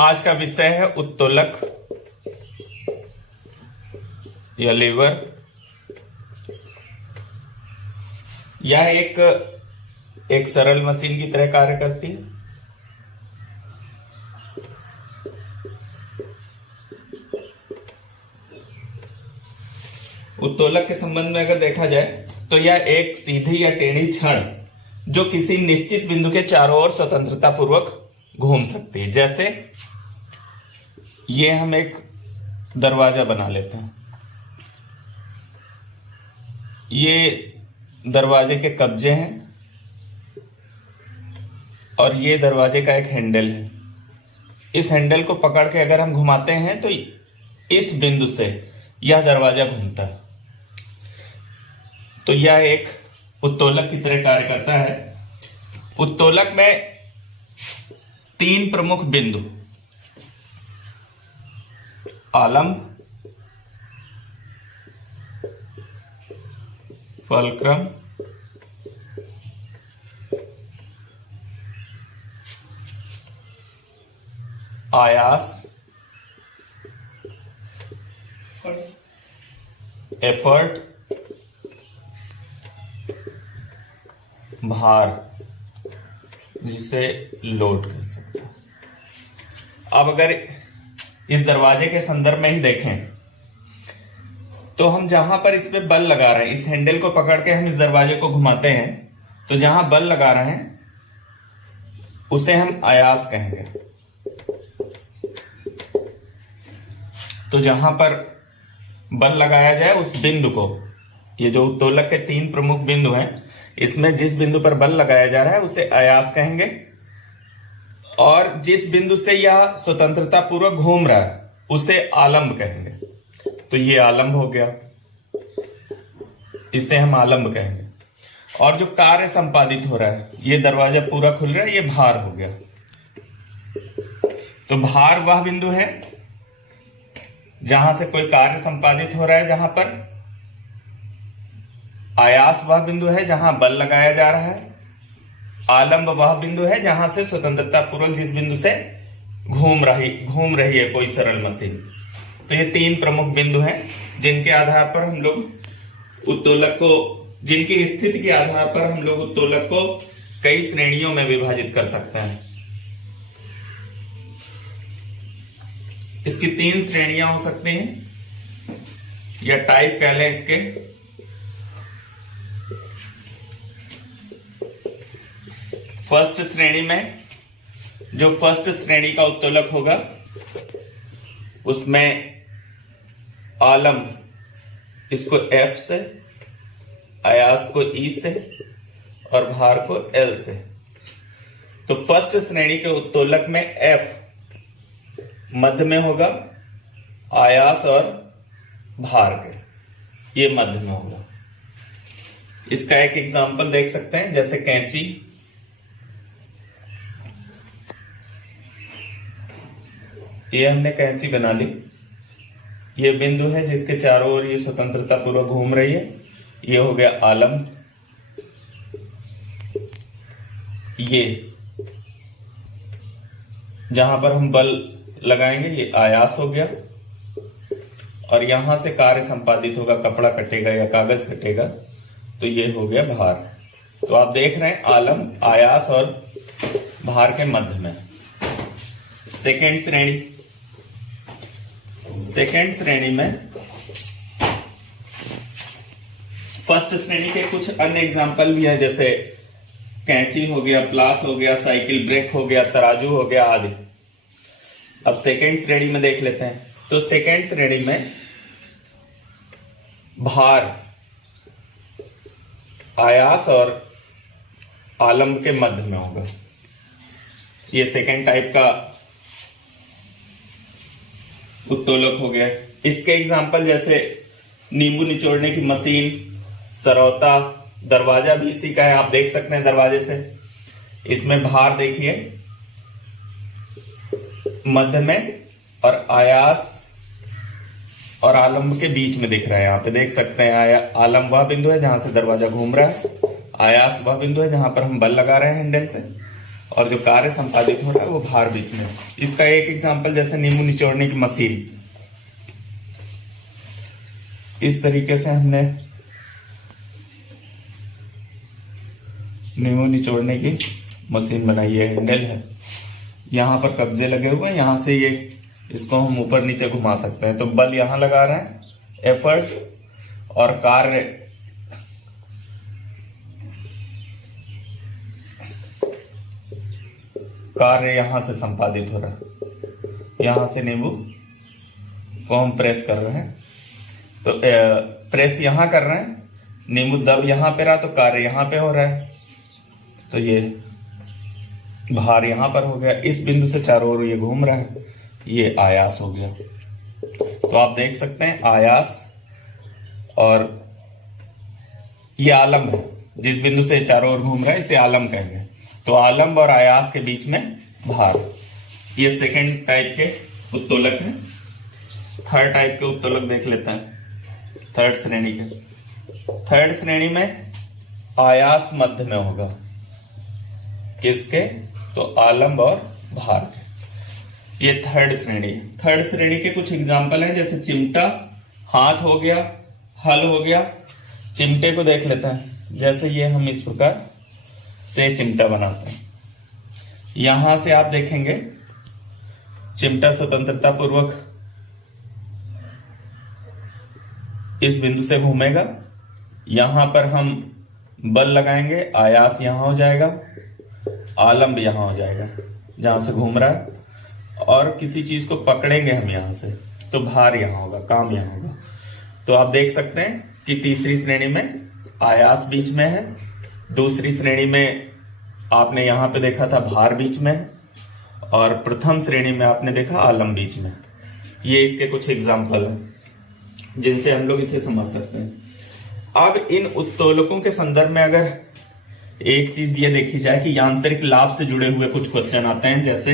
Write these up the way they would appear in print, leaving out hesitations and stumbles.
आज का विषय है उत्तोलक या लीवर। यह एक सरल मशीन की तरह कार्य करती है। उत्तोलक के संबंध में अगर देखा जाए तो यह एक सीधी या टेढ़ी छड़ जो किसी निश्चित बिंदु के चारों ओर स्वतंत्रता पूर्वक घूम सकती है। जैसे ये हम एक दरवाजा बना लेते हैं। ये दरवाजे के कब्जे हैं और ये दरवाजे का एक हैंडल है। इस हैंडल को पकड़ के अगर हम घुमाते हैं तो इस बिंदु से यह दरवाजा घूमता है। तो यह एक उत्तोलक की तरह कार्य करता है। उत्तोलक में 3 प्रमुख बिंदु आलंब, फलक्रम, आयास, एफर्ट, भार जिसे लोड कर सकते हैं। अब अगर इस दरवाजे के संदर्भ में ही देखें तो हम जहां पर इस पे बल लगा रहे हैं, इस हैंडल को पकड़ के हम इस दरवाजे को घुमाते हैं तो जहां बल लगा रहे हैं उसे हम आयास कहेंगे। तो जहां पर बल लगाया जाए उस बिंदु को, ये जो उत्तोलक के 3 प्रमुख बिंदु हैं, इसमें जिस बिंदु पर बल लगाया जा रहा है उसे आयास कहेंगे और जिस बिंदु से यह स्वतंत्रता पूर्वक घूम रहा है उसे आलंब कहेंगे। तो ये आलंब हो गया, इसे हम आलंब कहेंगे। और जो कार्य संपादित हो रहा है, ये दरवाजा पूरा खुल रहा है, ये भार हो गया। तो भार वह बिंदु है जहां से कोई कार्य संपादित हो रहा है, जहां पर आयास वह बिंदु है जहां बल लगाया जा रहा है, आलंब वह बिंदु है जहां से स्वतंत्रता पूर्वक जिस बिंदु से घूम रही है कोई सरल मशीन। तो ये 3 प्रमुख बिंदु हैं जिनके आधार पर हम लोग उत्तोलक को, जिनकी स्थिति के आधार पर हम लोग उत्तोलक को कई श्रेणियों में विभाजित कर सकते हैं। इसकी 3 श्रेणियां हो सकती हैं या टाइप कह लें इसके। फर्स्ट श्रेणी में, जो फर्स्ट श्रेणी का उत्तोलक होगा उसमें आलंब इसको F से, आयास को E से और भार को L से। तो फर्स्ट श्रेणी के उत्तोलक में F मध्य में होगा, आयास और भार के ये मध्य में होगा। इसका एक एग्जांपल देख सकते हैं, जैसे कैंची। ये हमने कैंची बना ली, ये बिंदु है जिसके चारों ओर ये स्वतंत्रता पूर्वक घूम रही है, ये हो गया आलंब। ये जहां पर हम बल लगाएंगे ये आयास हो गया और यहां से कार्य संपादित होगा, कपड़ा कटेगा या कागज कटेगा, तो ये हो गया भार। तो आप देख रहे हैं आलंब, आयास और भार के मध्य में। सेकेंड श्रेणी में फर्स्ट श्रेणी के कुछ अन्य एग्जाम्पल भी है, जैसे कैंची हो गया, प्लास हो गया, साइकिल ब्रेक हो गया, तराजू हो गया आदि। अब सेकेंड श्रेणी में देख लेते हैं। तो सेकेंड श्रेणी में भार आयास और आलंब के मध्य में होगा। ये सेकेंड टाइप का उत्तोलक हो गया। इसके एग्जाम्पल जैसे नींबू निचोड़ने की मशीन, सरौता, दरवाजा भी इसी का है। आप देख सकते हैं दरवाजे से, इसमें भार देखिए मध्य में और आयास और आलंब के बीच में दिख रहा है। यहां पे देख सकते हैं आलंब वह बिंदु है जहां से दरवाजा घूम रहा है, आयास वह बिंदु है जहां पर हम बल लगा रहे हैं हैंडल पे, और जो कार्य संपादित हो रहा है वो भार बीच में। इसका एक एग्जांपल जैसे नींबू निचोड़ने की मशीन, इस तरीके से हमने नींबू निचोड़ने की मशीन बनाई है, हैंडल है, यहां पर कब्जे लगे हुए हैं, यहां से ये इसको हम ऊपर नीचे घुमा सकते हैं। तो बल यहां लगा रहे हैं, एफर्ट, और कार्य यहां से संपादित हो रहा है। यहां से नींबू को हम प्रेस कर रहे हैं, तो प्रेस यहां कर रहे हैं, नींबू दब यहां पे रहा तो कार्य यहां पे हो रहा है, तो ये भार यहां पर हो गया। इस बिंदु से चारों ओर ये घूम रहा है, ये आयास हो गया। तो आप देख सकते हैं आयास, और ये आलम्ब है, जिस बिंदु से चारों ओर घूम रहा है इसे आलम्ब कहेंगे। तो आलम्ब और आयास के बीच में भार, ये सेकंड टाइप के उत्तोलक हैं। थर्ड टाइप के उत्तोलक देख लेते हैं, थर्ड श्रेणी के। थर्ड श्रेणी में आयास मध्य में होगा, किसके? तो आलम्ब और भार के। ये थर्ड श्रेणी है। थर्ड श्रेणी के कुछ एग्जाम्पल हैं, जैसे चिमटा, हाथ हो गया, हल हो गया। चिमटे को देख लेते हैं, जैसे ये हम इस प्रकार से चिमटा बनाते हैं। यहां से आप देखेंगे चिमटा स्वतंत्रता पूर्वक इस बिंदु से घूमेगा, यहां पर हम बल लगाएंगे, आयास यहां हो जाएगा, आलम्ब यहां हो जाएगा जहां से घूम रहा है, और किसी चीज को पकड़ेंगे हम यहां से तो भार यहां होगा, काम यहां होगा। तो आप देख सकते हैं कि तीसरी श्रेणी में आयास बीच में है, दूसरी श्रेणी में आपने यहां पे देखा था भार बीच में है, और प्रथम श्रेणी में आपने देखा आलम्ब बीच में। ये इसके कुछ एग्जाम्पल है जिनसे हम लोग इसे समझ सकते हैं। अब इन उत्तोलकों के संदर्भ में अगर एक चीज ये देखी जाए कि यांत्रिक लाभ से जुड़े हुए कुछ क्वेश्चन आते हैं, जैसे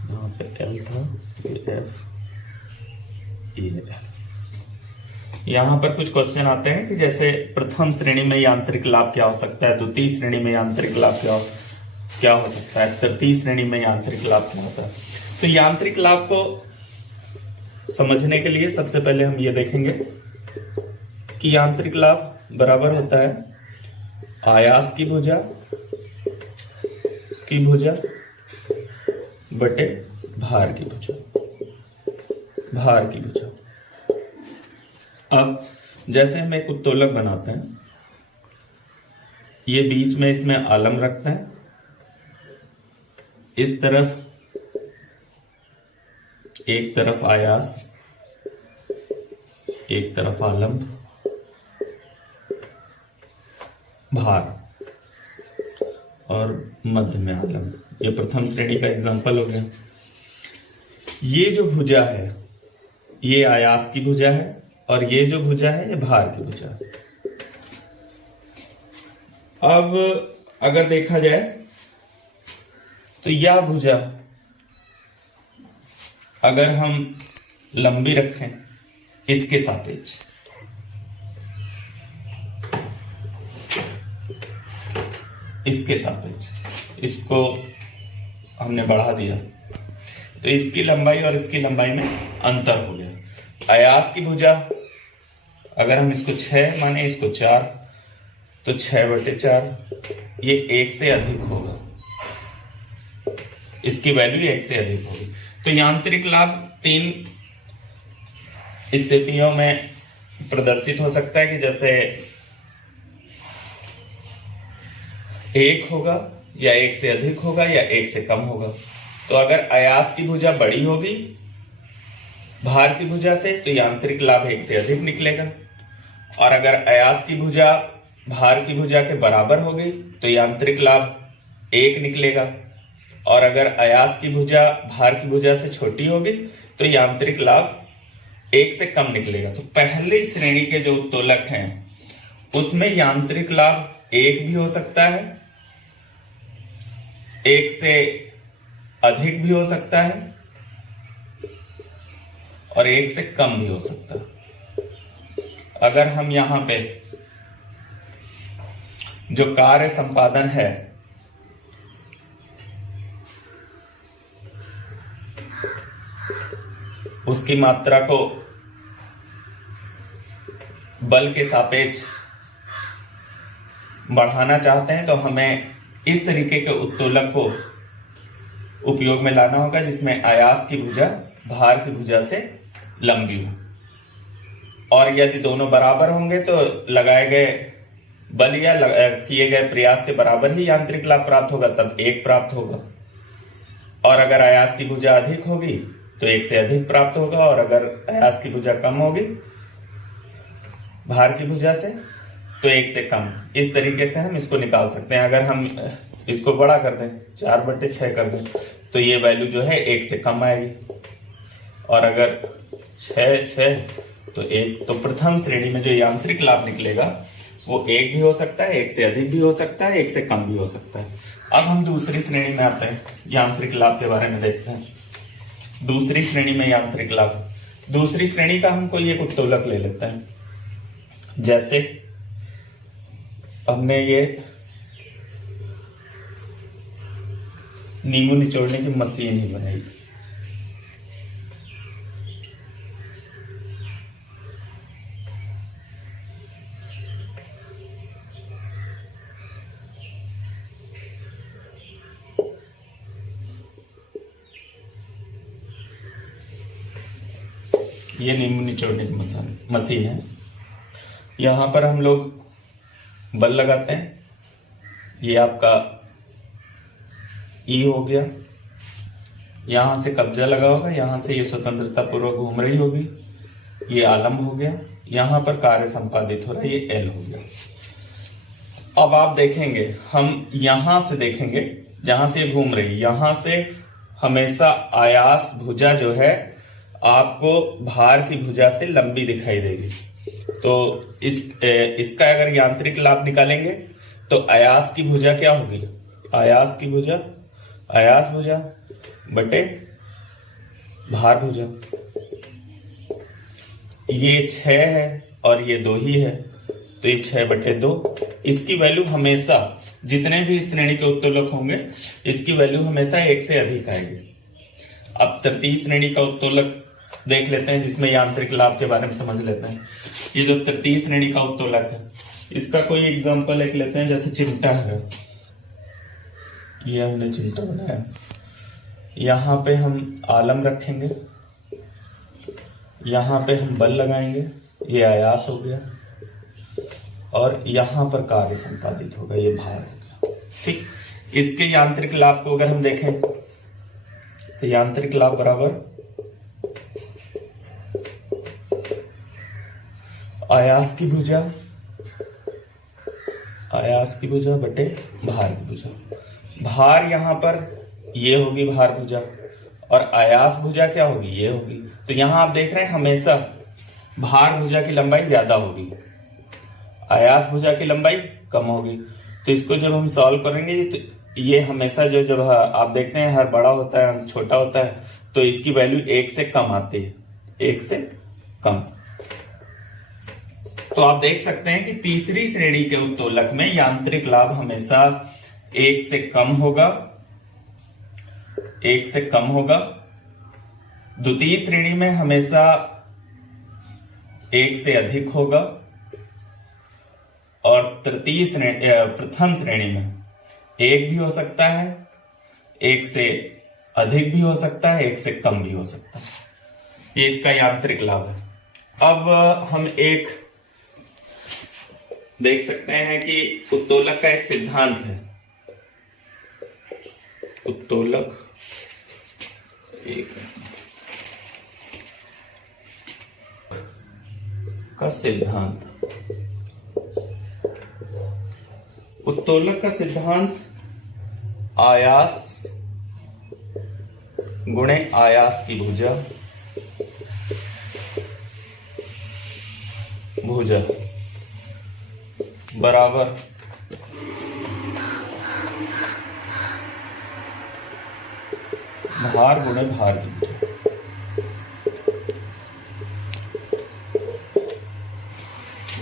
यहां पे एल था, एफ, यहां पर कुछ क्वेश्चन आते हैं कि जैसे प्रथम श्रेणी में यांत्रिक लाभ क्या हो सकता है, द्वितीय श्रेणी में यांत्रिक लाभ क्या हो सकता है, तृतीय श्रेणी में यांत्रिक लाभ क्या होता है। तो यांत्रिक लाभ को समझने के लिए सबसे पहले हम ये देखेंगे कि यांत्रिक लाभ बराबर होता है आयास की भुजा बटे भार की भुजा। अब जैसे हम एक उत्तोलक बनाते हैं, ये बीच में इसमें आलम्ब रखते हैं, इस तरफ एक तरफ आयास, एक तरफ आलम्ब, भार, और मध्य में आलम्ब। ये प्रथम श्रेणी का एग्जांपल हो गया। ये जो भुजा है ये आयास की भुजा है, और ये जो भुजा है ये भार की भुजा है। अब अगर देखा जाए तो यह भुजा अगर हम लंबी रखें इसके सापेक्ष, इसको हमने बढ़ा दिया तो इसकी लंबाई और इसकी लंबाई में अंतर हो गया। आयास की भुजा अगर हम इसको 6 माने, इसको 4, तो 6/4 ये 1 से अधिक होगा, इसकी वैल्यू 1 से अधिक होगी। तो यांत्रिक लाभ 3 स्थितियों में प्रदर्शित हो सकता है कि जैसे 1 होगा, या 1 से अधिक होगा, या 1 से कम होगा। तो अगर आयास की भुजा बड़ी होगी भार की भुजा से तो यांत्रिक लाभ 1 से अधिक निकलेगा, और अगर आयास की भुजा भार की भुजा के बराबर होगी तो यांत्रिक लाभ 1 निकलेगा, और अगर आयास की भुजा भार की भुजा से छोटी होगी तो यांत्रिक लाभ 1 से कम निकलेगा। तो पहली श्रेणी के जो उत्तोलक हैं उसमें यांत्रिक लाभ 1 भी हो सकता है, 1 से अधिक भी हो सकता है, और 1 से कम भी हो सकता है। अगर हम यहां पे जो कार्य संपादन है उसकी मात्रा को बल के सापेक्ष बढ़ाना चाहते हैं तो हमें इस तरीके के उत्तोलक को उपयोग में लाना होगा जिसमें आयास की भुजा भार की भुजा से लंबी हो। और यदि दोनों बराबर होंगे तो लगाए गए बल या किए गए प्रयास के बराबर ही यांत्रिक लाभ प्राप्त होगा, तब 1 प्राप्त होगा। और अगर आयास की भुजा अधिक होगी तो 1 से अधिक प्राप्त होगा, और अगर आयास की भुजा कम होगी भार की भुजा से तो 1 से कम। इस तरीके से हम इसको निकाल सकते हैं। अगर हम इसको बड़ा कर दें 4/6 कर दें तो ये वैल्यू जो है 1 से कम आएगी, और अगर 6 तो 1। तो प्रथम श्रेणी में जो यांत्रिक लाभ निकलेगा वो 1 भी हो सकता है, 1 से अधिक भी हो सकता है, 1 से कम भी हो सकता है। अब हम दूसरी श्रेणी में आते हैं, यांत्रिक लाभ के बारे में देखते हैं। दूसरी श्रेणी में यांत्रिक लाभ, दूसरी श्रेणी का हम कोई एक उत्तोलक ले लेते हैं। जैसे हमने ये नींबू निचोड़ने की मशीन ही बनाई। ये नींबू निचोड़ने की मशीन है। यहां पर हम लोग बल लगाते हैं। ये आपका ई हो गया, यहां से कब्जा लगा होगा, यहां से ये स्वतंत्रता पूर्वक घूम रही होगी, ये आलम्ब हो गया, यहां पर कार्य संपादित हो रहा है, ये एल हो गया। अब आप देखेंगे, हम यहां से देखेंगे जहां से ये घूम रही, यहां से हमेशा आयास भुजा जो है आपको भार की भुजा से लंबी दिखाई देगी। तो इसका अगर यांत्रिक लाभ निकालेंगे तो आयास की भुजा क्या होगी, आयास की भुजा, आयास भुजा बटे भार भुजा। ये 6 है और ये 2 ही है, तो ये 6/2। इसकी वैल्यू हमेशा, जितने भी इस श्रेणी के उत्तोलक होंगे इसकी वैल्यू हमेशा 1 से अधिक आएगी। अब तृतीय श्रेणी का उत्तोलक देख लेते हैं, जिसमें यांत्रिक लाभ के बारे में समझ लेते हैं। ये जो तृतीय श्रेणी का उत्तोलक है, इसका कोई एग्जांपल एक लेते हैं। जैसे चिमटा है, ये हमने चिमटा बनाया, यहां पे हम आलम रखेंगे, यहां पे हम बल लगाएंगे, ये आयास हो गया, और यहां पर कार्य संपादित होगा, ये भार हो गया। ठीक, इसके यांत्रिक लाभ को अगर हम देखें तो यांत्रिक लाभ बराबर आयास की भुजा, आयास की भुजा बटे भार की भुजा। भार यहां पर ये होगी भार भुजा, और आयास भुजा क्या होगी, ये होगी। तो यहां आप देख रहे हैं हमेशा भार भुजा की लंबाई ज्यादा होगी, आयास भुजा की लंबाई कम होगी। तो इसको जब हम सॉल्व करेंगे तो ये हमेशा जो जब आप देखते हैं हर बड़ा होता है अंश छोटा होता है, तो इसकी वैल्यू 1 से कम आती है, 1 से कम। तो आप देख सकते हैं कि तीसरी श्रेणी के उत्तोलक में यांत्रिक लाभ हमेशा 1 से कम होगा, 1 से कम होगा। द्वितीय श्रेणी में हमेशा 1 से अधिक होगा, और तृतीय श्रेणी, प्रथम श्रेणी में 1 भी हो सकता है, 1 से अधिक भी हो सकता है, 1 से कम भी हो सकता है। ये इसका यांत्रिक लाभ है। अब हम एक देख सकते हैं कि उत्तोलक का एक सिद्धांत है। उत्तोलक का सिद्धांत, उत्तोलक का सिद्धांत आयास गुणे आयास की भुजा, भुजा बराबर भार गुणे भार की भुजा।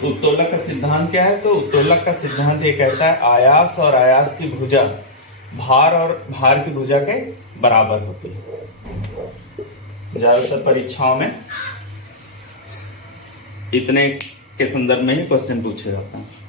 उत्तोलक का सिद्धांत क्या है? तो उत्तोलक का सिद्धांत ये कहता है आयास और आयास की भुजा भार और भार की भुजा के बराबर होती है। ज्यादातर परीक्षाओं में इतने के संदर्भ में ही क्वेश्चन पूछे जाते हैं।